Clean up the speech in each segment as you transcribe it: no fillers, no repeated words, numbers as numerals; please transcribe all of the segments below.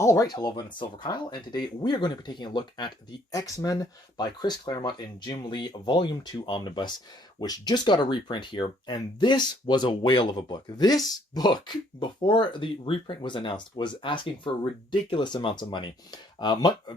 All right, hello everyone, it's Silverkyle, and today we are going to be taking a look at the X-Men by Chris Claremont and Jim Lee, Volume 2 Omnibus, which just got a reprint here, and this was a whale of a book. This book, before the reprint was announced, was asking for ridiculous amounts of money.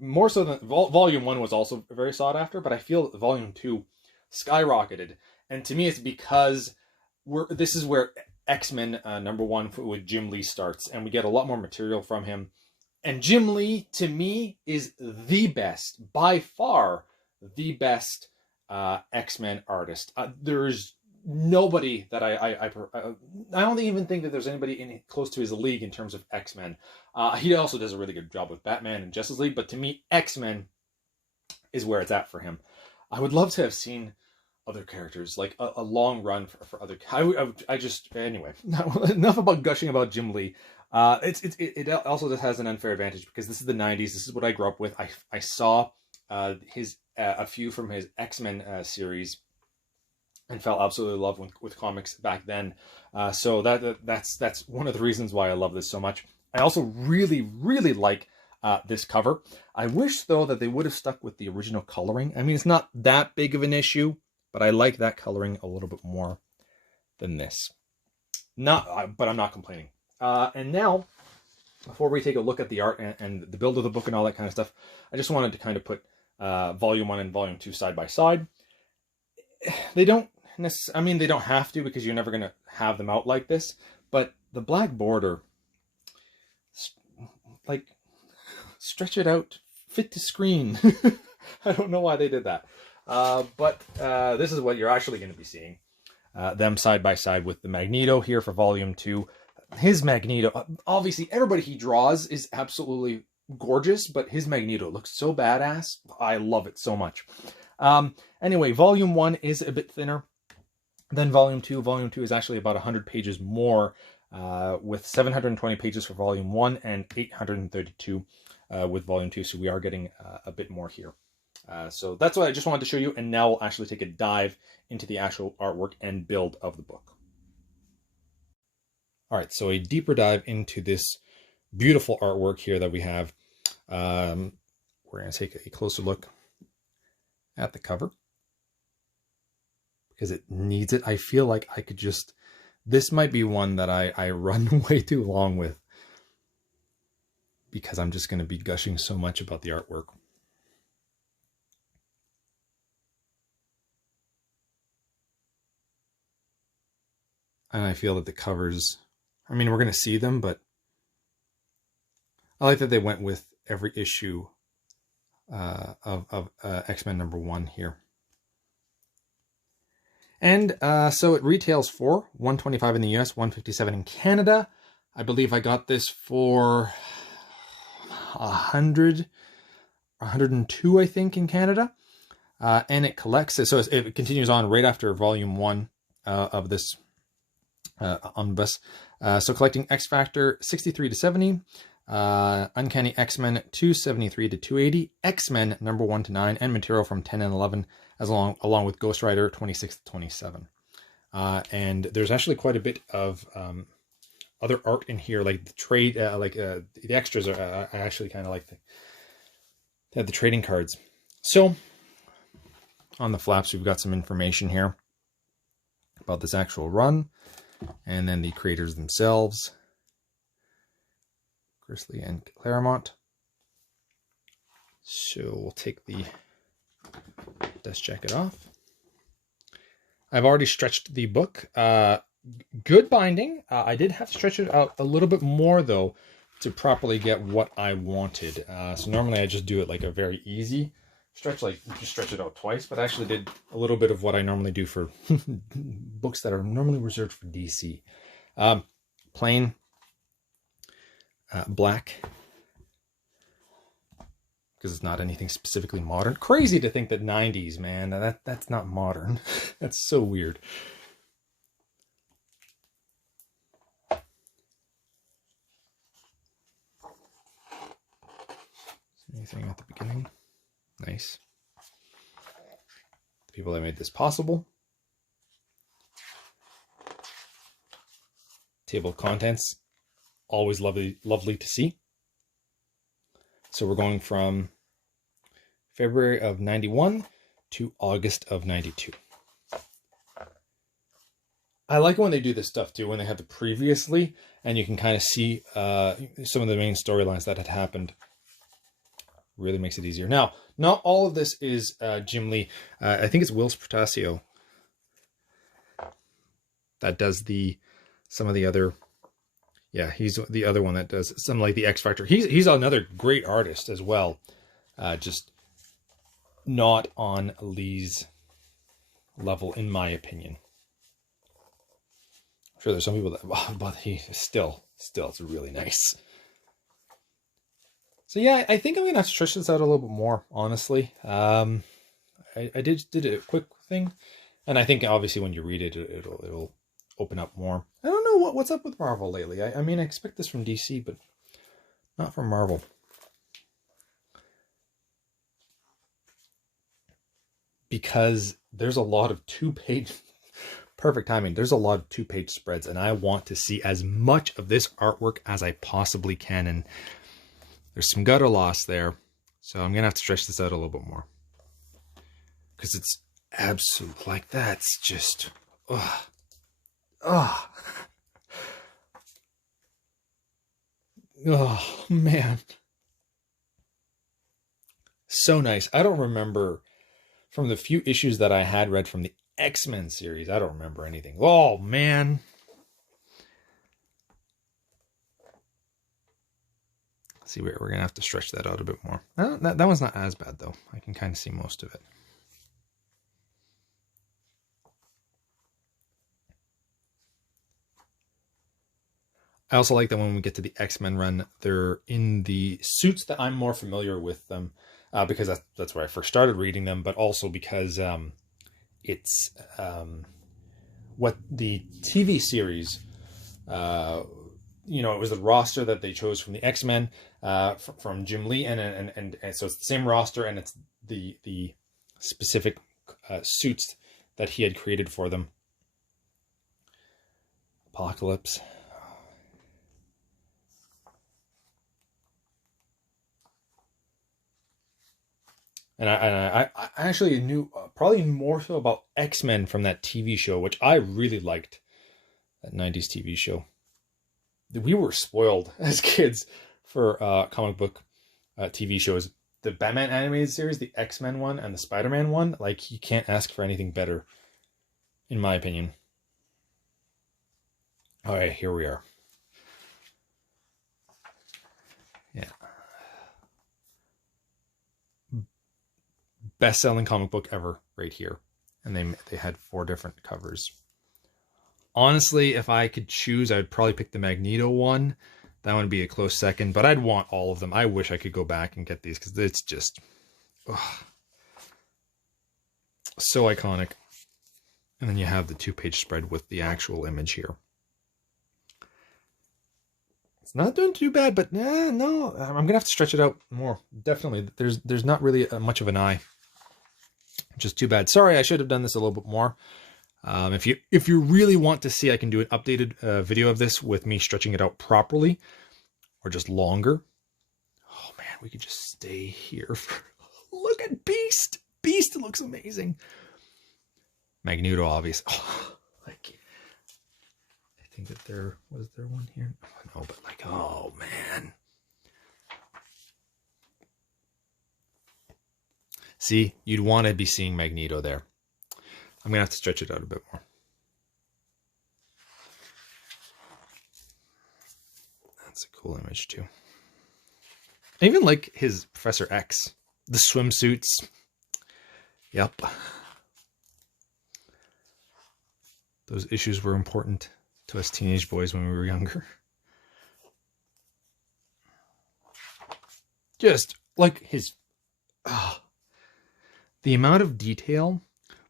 More so than Volume 1 was also very sought after, but I feel that Volume 2 skyrocketed, and to me it's because this is where X-Men #1 with Jim Lee starts, and we get a lot more material from him. And Jim Lee, to me, is the best, by far, the best X-Men artist. There's nobody that I don't even think that there's anybody close to his league in terms of X-Men. He also does a really good job with Batman and Justice League, but to me, X-Men is where it's at for him. I would love to have seen other characters, like a long run for other. Anyway, enough about gushing about Jim Lee. It also just has an unfair advantage because this is the 90s. This is what I grew up with. I saw a few from his X-Men series and fell absolutely in love with comics back then. So that's one of the reasons why I love this so much. I also really like this cover. I wish though that they would have stuck with the original coloring. I mean, it's not that big of an issue, but I like that coloring a little bit more than this. But I'm not complaining. And now, before we take a look at the art and the build of the book and all that kind of stuff, I just wanted to kind of put Volume 1 and Volume 2 side by side. They don't necessarily, I mean, they don't have to because you're never going to have them out like this, but the black border, like, stretch it out, fit to screen. I don't know why they did that. But this is what you're actually going to be seeing. Them side by side with the Magneto here for Volume 2. His Magneto, obviously everybody he draws is absolutely gorgeous, but his Magneto looks so badass. I love it so much. Anyway, Volume 1 is a bit thinner than Volume 2. Volume 2 is actually about 100 pages more, with 720 pages for Volume 1 and 832 with Volume 2. So we are getting a bit more here. So that's what I just wanted to show you, and now we'll actually take a dive into the actual artwork and build of the book. All right, so a deeper dive into this beautiful artwork here that we have. We're going to take a closer look at the cover because it needs it. I feel like I could just, this might be one that I run way too long with because I'm just going to be gushing so much about the artwork. And I feel that the covers, I mean, we're going to see them, but I like that they went with every issue of X-Men #1 here. And so it retails for $125 in the US, $157 in Canada. I believe I got this for $102, I think, in Canada. And it collects, so it continues on right after Volume 1 of this Omnibus. So collecting X Factor 63 to 70, Uncanny X-Men 273 to 280, X-Men #1 to 9, and material from 10 and 11 along with Ghost Rider 26 to 27. And there's actually quite a bit of other art in here, like the trade, the extras are I actually kind of like the trading cards. So on the flaps, we've got some information here about this actual run. And then the creators themselves, Chris Lee and Claremont. So we'll take the dust jacket off. I've already stretched the book. Good binding. I did have to stretch it out a little bit more, though, to properly get what I wanted. So normally I just do it like a very easy stretch, like just stretch it out twice, but I actually did a little bit of what I normally do for books that are normally reserved for DC. Plain black, because it's not anything specifically modern. Crazy to think that 90s, man, that's not modern. That's so weird. Anything at the beginning? Nice. The people that made this possible. Table of contents, always lovely to see. So we're going from February of 91 to August of 92. I like when they do this stuff too, when they have the previously, and you can kind of see some of the main storylines that had happened. Really makes it easier. Now, not all of this is Jim Lee. I think it's Will Sprotasio that does some of the other. Yeah, he's the other one that does some like the X Factor. He's another great artist as well. Just not on Lee's level, in my opinion. I'm sure there's some people that, but he still, it's really nice. So yeah, I think I'm gonna have to stretch this out a little bit more, honestly. I did a quick thing, and I think obviously when you read it, it'll open up more. I don't know what's up with Marvel lately. I mean, I expect this from DC, but not from Marvel. Because there's a lot of two-page, perfect timing. There's a lot of two-page spreads, and I want to see as much of this artwork as I possibly can. And there's some gutter loss there, so I'm gonna have to stretch this out a little bit more because it's absolute like that's just oh man, so nice. I don't remember from the few issues that I had read from the X-Men series. I don't remember anything. Oh man. See, we're going to have to stretch that out a bit more. That one's not as bad, though. I can kind of see most of it. I also like that when we get to the X-Men run, they're in the suits that I'm more familiar with them, because that's where I first started reading them, but also because it's what the TV series... it was the roster that they chose from the X-Men, from Jim Lee, and so it's the same roster, and it's the specific suits that he had created for them. Apocalypse. And I actually knew probably more so about X-Men from that TV show, which I really liked, that 90s TV show. We were spoiled as kids for comic book TV shows. The Batman animated series, the X-Men one, and the Spider-Man one, like, you can't ask for anything better, in my opinion. All right, here we are. Yeah. Best-selling comic book ever right here. And they had 4 different covers. Honestly, if I could choose, I'd probably pick the Magneto one. That would be a close second, but I'd want all of them. I wish I could go back and get these because it's just so iconic. And then you have the 2-page spread with the actual image here. It's not doing too bad, but no, I'm going to have to stretch it out more. Definitely. There's not really much of an eye. Just too bad. Sorry, I should have done this a little bit more. If you really want to see, I can do an updated video of this with me stretching it out properly, or just longer. Oh man, we could just stay here. Look at Beast. Beast looks amazing. Magneto, obvious. Oh, like, I think that was there one here. Oh, no, but like, oh man. See, you'd want to be seeing Magneto there. I'm going to have to stretch it out a bit more. That's a cool image too. I even like his Professor X. The swimsuits. Yep. Those issues were important to us teenage boys when we were younger. Just like his... the amount of detail...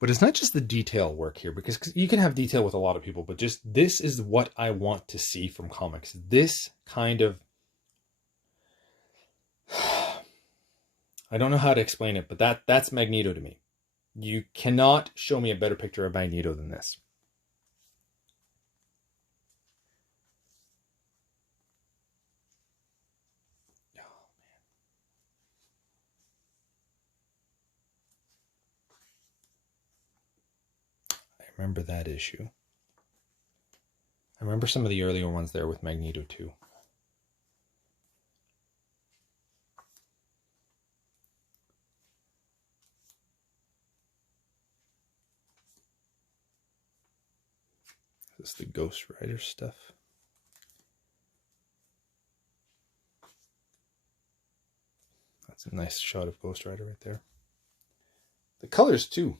But it's not just the detail work here, because you can have detail with a lot of people, but just this is what I want to see from comics. This kind of... I don't know how to explain it, but that's Magneto to me. You cannot show me a better picture of Magneto than this. remember that issue. I remember some of the earlier ones there with Magneto too. This is the Ghost Rider stuff. That's a nice shot of Ghost Rider right there. The colors too,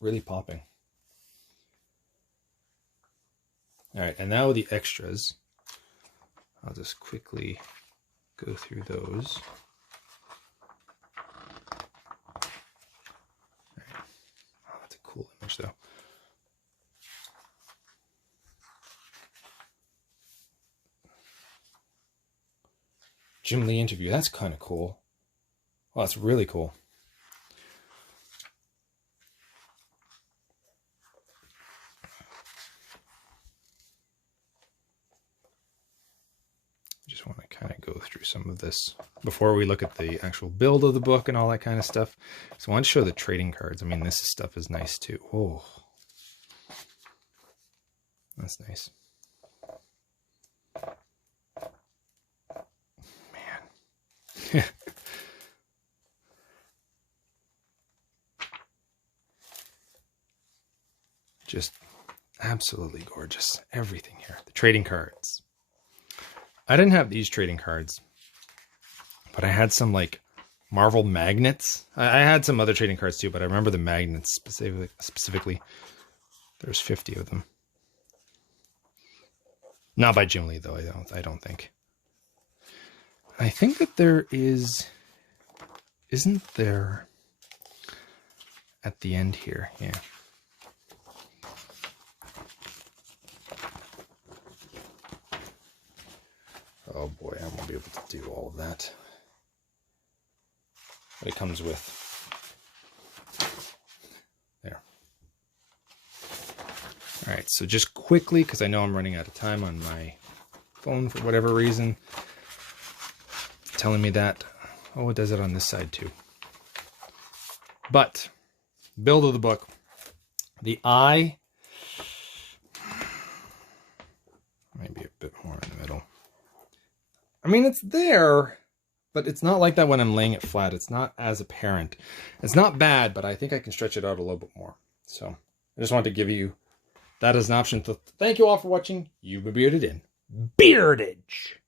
really popping. All right, and now the extras. I'll just quickly go through those. Right. Oh, that's a cool image though. Jim Lee interview, that's kind of cool. Oh, that's really cool. Just want to kind of go through some of this before we look at the actual build of the book and all that kind of stuff. So I want to show the trading cards. I mean, this stuff is nice too. Oh, that's nice. Man. Just absolutely gorgeous. Everything here. The trading cards. I didn't have these trading cards, but I had some like Marvel magnets. I had some other trading cards too, but I remember the magnets specifically. There's 50 of them. Not by Jim Lee though. I don't think. I think that there isn't there at the end here? Yeah. Oh boy, I won't be able to do all of that. But it comes with there. All right, so just quickly, because I know I'm running out of time on my phone for whatever reason, telling me that. Oh, it does it on this side too. But build of the book. The eye, maybe a bit more in the middle. I mean, it's there, but it's not like that when I'm laying it flat. It's not as apparent. It's not bad, but I think I can stretch it out a little bit more. So I just wanted to give you that as an option. Thank you all for watching. You've been bearded in Beardage.